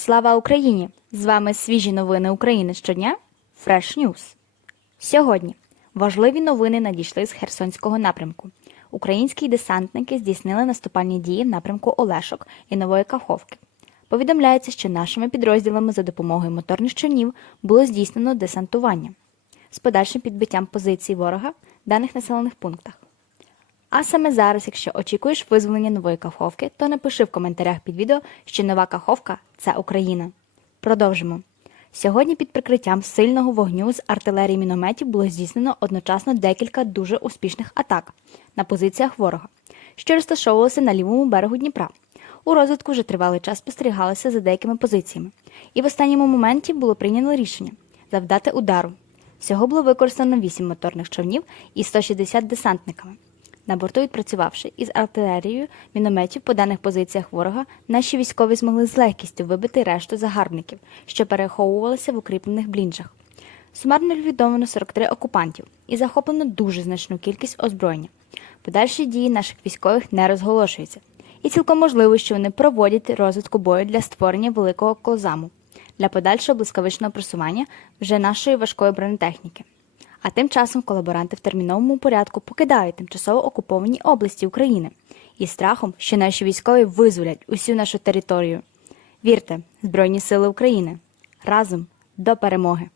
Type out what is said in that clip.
Слава Україні! З вами свіжі новини України щодня Fresh News. Сьогодні важливі новини надійшли з Херсонського напрямку. Українські десантники здійснили наступальні дії в напрямку Олешок і Нової Каховки. Повідомляється, що нашими підрозділами за допомогою моторних човнів було здійснено десантування з подальшим підбиттям позицій ворога в даних населених пунктах. А саме зараз, якщо очікуєш визволення нової каховки, то напиши в коментарях під відео, що нова каховка це Україна. Продовжимо. Сьогодні під прикриттям сильного вогню з артилерії мінометів було здійснено одночасно декілька дуже успішних атак на позиціях ворога, що розташовувалися на лівому берегу Дніпра. У розвитку вже тривалий час спостерігалися за деякими позиціями, і в останньому моменті було прийнято рішення завдати удару. Всього було використано 8 моторних човнів і 160 десантниками. На борту відпрацювавши із артилерією мінометів по даних позиціях ворога, наші військові змогли з легкістю вибити решту загарбників, що переховувалися в укріплених блінджах. Сумарно ліквідовано 43 окупантів і захоплено дуже значну кількість озброєння. Подальші дії наших військових не розголошуються, і цілком можливо, що вони проводять розвитку бою для створення великого козаму для подальшого блискавичного просування вже нашої важкої бронетехніки. А тим часом колаборанти в терміновому порядку покидають тимчасово окуповані області України із страхом, що наші військові визволять усю нашу територію. Вірте, Збройні Сили України разом до перемоги!